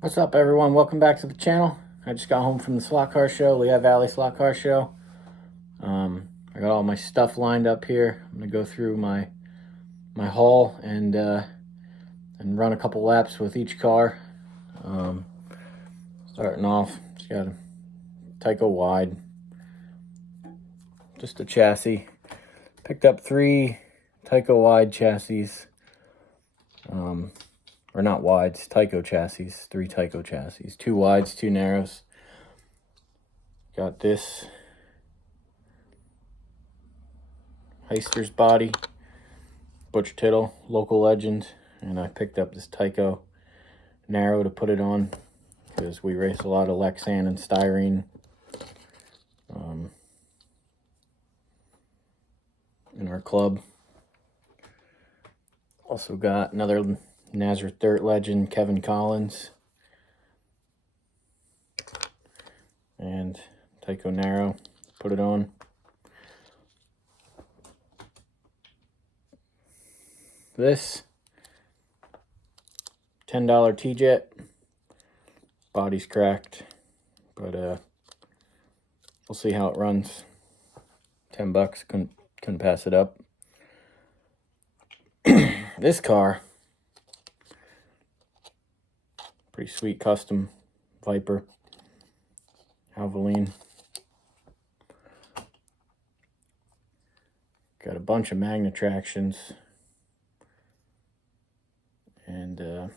What's up, everyone? Welcome back to the channel. I just got home from the slot car show, Lehigh Valley Slot Car Show. I got all my stuff lined up here. I'm gonna go through my haul and run a couple laps with each car. Starting off, just got a Tyco wide, just a chassis. Picked up 3 Tyco wide chassis. Or not wides, Tyco chassis, 3 Tyco chassis, 2 wides, 2 narrows. Got this Heister's body, Butch Tittle, local legend, and I picked up this Tyco narrow to put it on because we race a lot of Lexan and styrene. In our club. Also got another Nazareth Dirt legend, Kevin Collins, and Tyco narrow, put it on. This $10 T-Jet, body's cracked, but we'll see how it runs. 10 bucks, couldn't pass it up. This car, pretty sweet custom Viper, Alvaline. Got a bunch of magnet tractions, and there's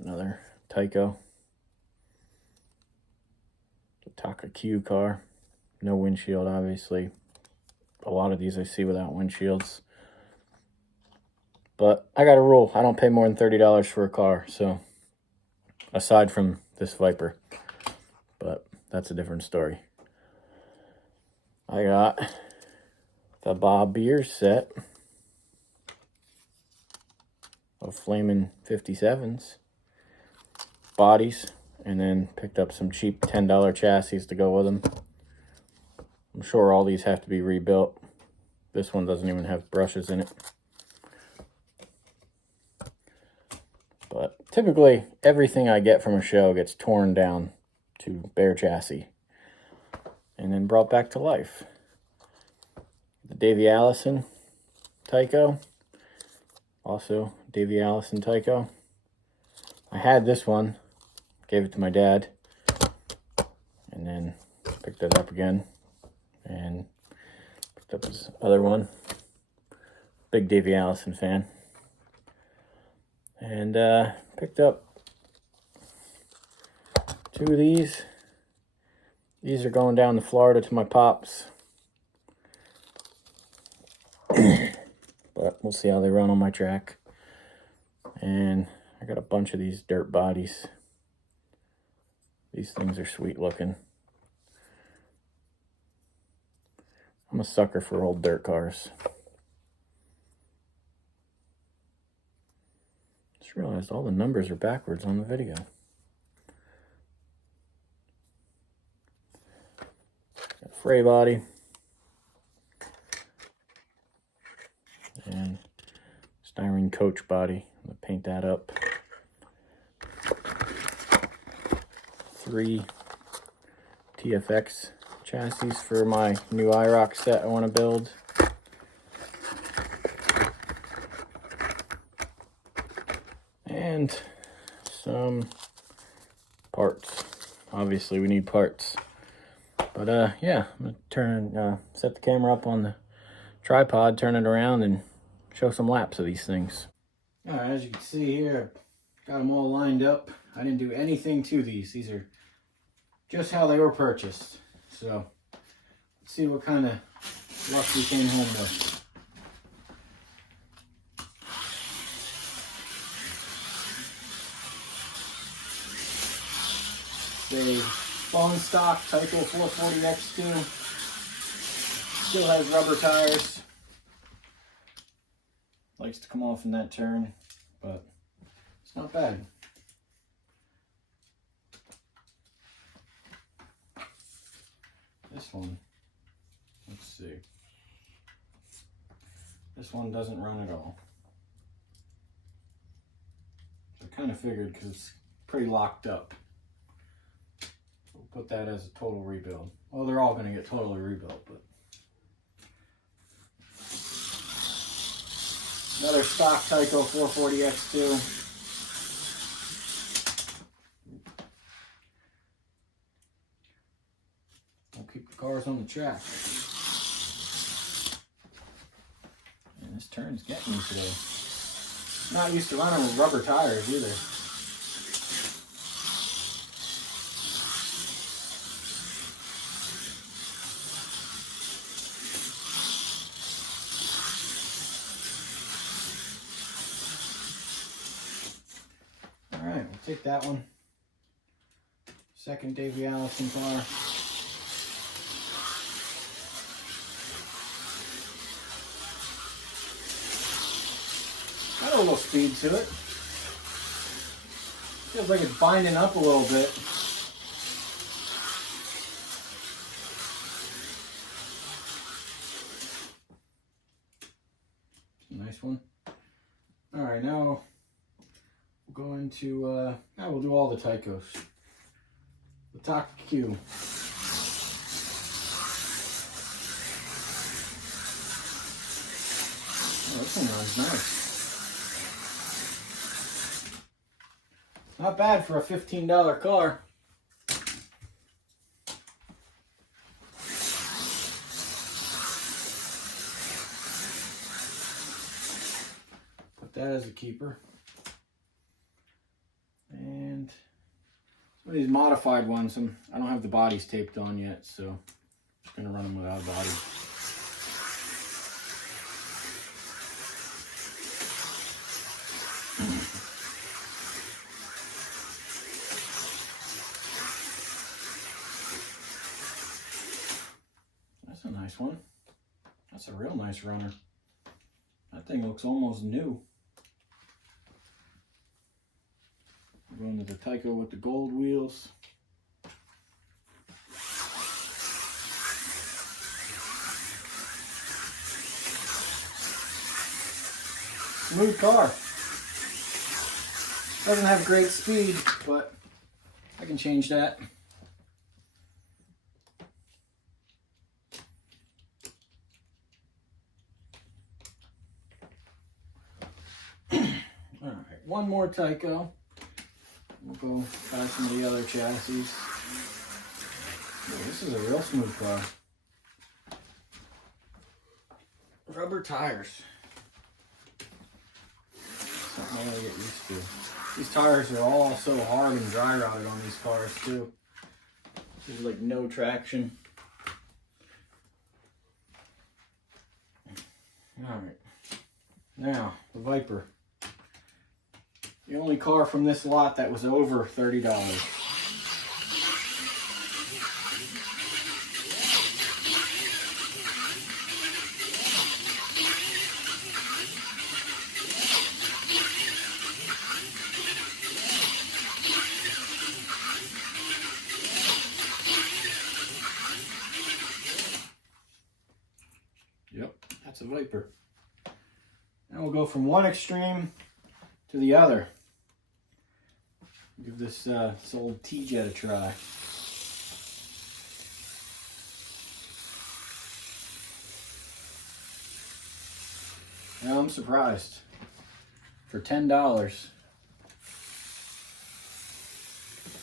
another Tyco, the Taka Q car, no windshield obviously. A lot of these I see without windshields. But I got a rule. I don't pay more than $30 for a car. So, aside from this Viper. But that's a different story. I got the Bob Beers set of Flamin' 57s. Bodies. And then picked up some cheap $10 chassis to go with them. I'm sure all these have to be rebuilt. This one doesn't even have brushes in it. But typically, everything I get from a show gets torn down to bare chassis and then brought back to life. The Davey Allison Tyco. Also, Davey Allison Tyco. I had this one. Gave it to my dad. And then picked it up again. And picked up this other one. Big Davey Allison fan. And picked up 2 of these. These are going down to Florida to my pops. But we'll see how they run on my track. And I got a bunch of these dirt bodies. These things are sweet looking. I'm a sucker for old dirt cars. Just realized all the numbers are backwards on the video. Got a Frey body. And styrene coach body. I'm going to paint that up. 3 TFX chassis for my new IROC set I want to build. And some parts. Obviously we need parts. But yeah, I'm gonna set the camera up on the tripod, turn it around, and show some laps of these things. Alright, as you can see here, got them all lined up. I didn't do anything to these. These are just how they were purchased. So, let's see what kind of luck we came home with. A bone stock Tyco 440 X2. Still has rubber tires. Likes to come off in that turn, but it's not bad. one. Let's see. This one doesn't run at all. I kind of figured because it's pretty locked up. We'll put that as a total rebuild. Well, they're all going to get totally rebuilt, but another stock Tyco 440X2. We'll keep the cars on the track. And this turn's getting me today. Not used to running with rubber tires either. Alright, we'll take that one. Second Davey Allison car. Got a little speed to it. Feels like it's binding up a little bit. Nice one. Alright, now we'll go into, now we'll do all the Tycos. The Taka Q. Oh, this one runs nice. Not bad for a $15 car. Put that as a keeper. And some of these modified ones, I don't have the bodies taped on yet, so I'm just going to run them without a body. That's a nice one. That's a real nice runner. That thing looks almost new. We're going to the Tyco with the gold wheels. Smooth car. Doesn't have great speed, but I can change that. Alright, one more Tyco. We'll go buy some of the other chassis. Oh, this is a real smooth car. Rubber tires. Something I gotta get used to. These tires are all so hard and dry rotted on these cars too. There's like no traction. Alright. Now, the Viper. The only car from this lot that was over $30. Yep, that's a Viper. Now we'll go from one extreme to the other. Give this old T-Jet a try. Now I'm surprised. For $10,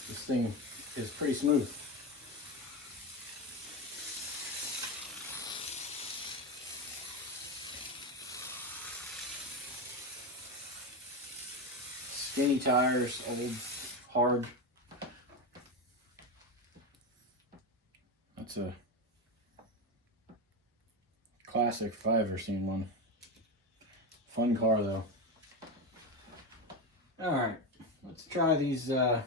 this thing is pretty smooth. Skinny tires, old, hard. That's a classic if I ever seen one. Fun car though. Alright, let's try these. I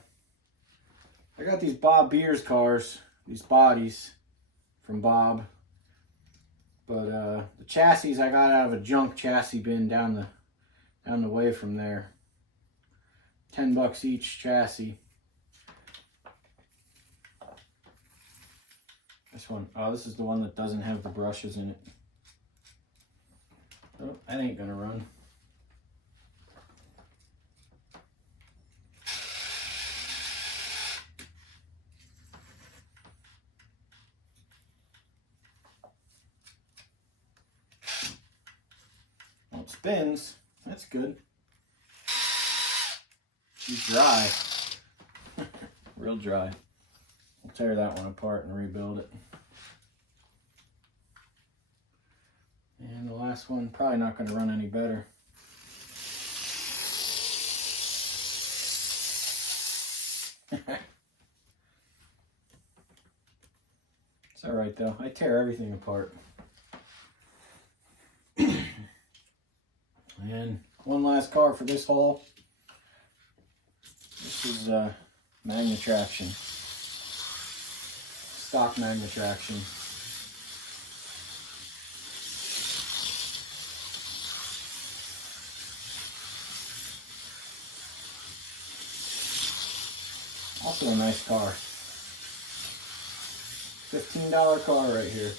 got these Bob Beers cars, these bodies from Bob. But the chassis I got out of a junk chassis bin down the way from there. $10 each chassis. This one, oh, this is the one that doesn't have the brushes in it. Oh, that ain't gonna run. Well, it spins. That's good. She's dry. Real dry. We'll tear that one apart and rebuild it. And the last one, probably not going to run any better. It's alright though. I tear everything apart. And one last car for this haul. This is Magna Traction. Stock Magna Traction. Also a nice car. $15 car right here.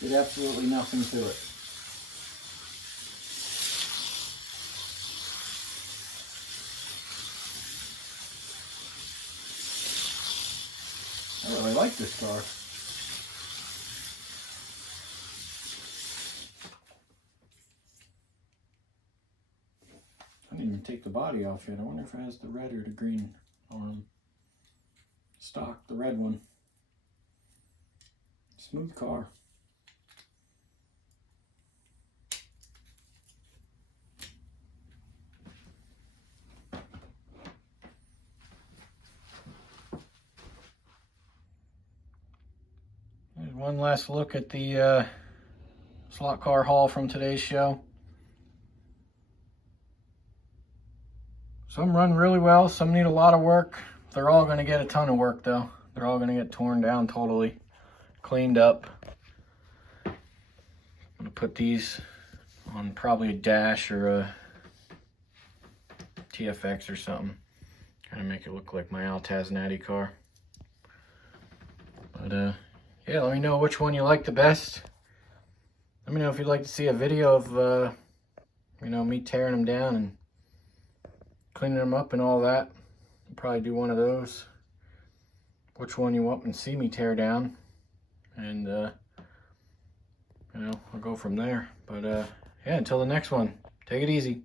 Did absolutely nothing to it. I really like this car. I didn't even take the body off yet. I wonder if it has the red or the green arm. Stock, the red one. Smooth car. There's one last look at the slot car haul from today's show. Some run really well, some need a lot of work. They're all going to get a ton of work though. They're all going to get torn down totally, cleaned up. I'm going to put these on probably a dash or a TFX or something. Kind of make it look like my Altaz Natty car. But yeah, let me know which one you like the best. Let me know if you'd like to see a video of me tearing them down and cleaning them up and all that. I'll probably do one of those. Which one you want to see me tear down, and I'll go from there. But yeah, until the next one, take it easy.